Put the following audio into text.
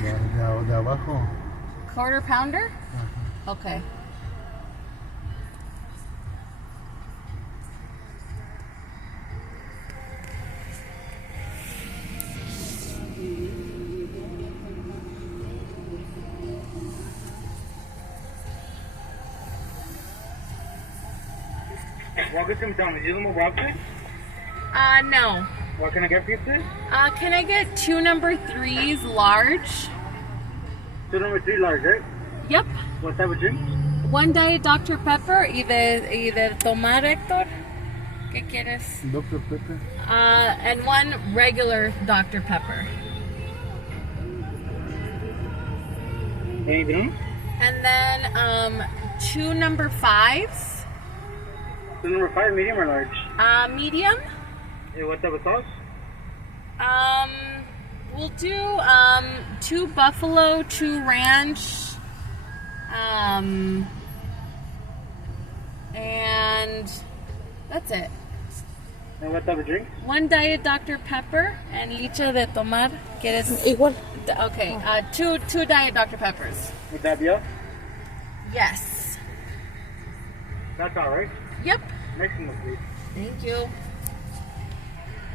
De abajo. Quarter pounder? Ajá. Okay. Welcome to McDonald. You want waffles? No. What can I get for you, please? Can I get 2 number 3s large? 2 number 3 large, right? Yep. What type of drink? 1 Diet Dr. Pepper y de tomar, Héctor. ¿Qué quieres? Dr. Pepper. And 1 regular Dr. Pepper. Anything else? And then 2 number 5s. 2 number 5, medium or large? Medium. What type of sauce? We'll do 2 buffalo, 2 ranch, and that's it. And what type of drink? 1 Diet Dr. Pepper and licha de tomar. ¿Quieres? Igual. Okay, 2 Diet Dr. Peppers. Would that be all? Yes. That's all right. Yep. Next one, please. Thank you.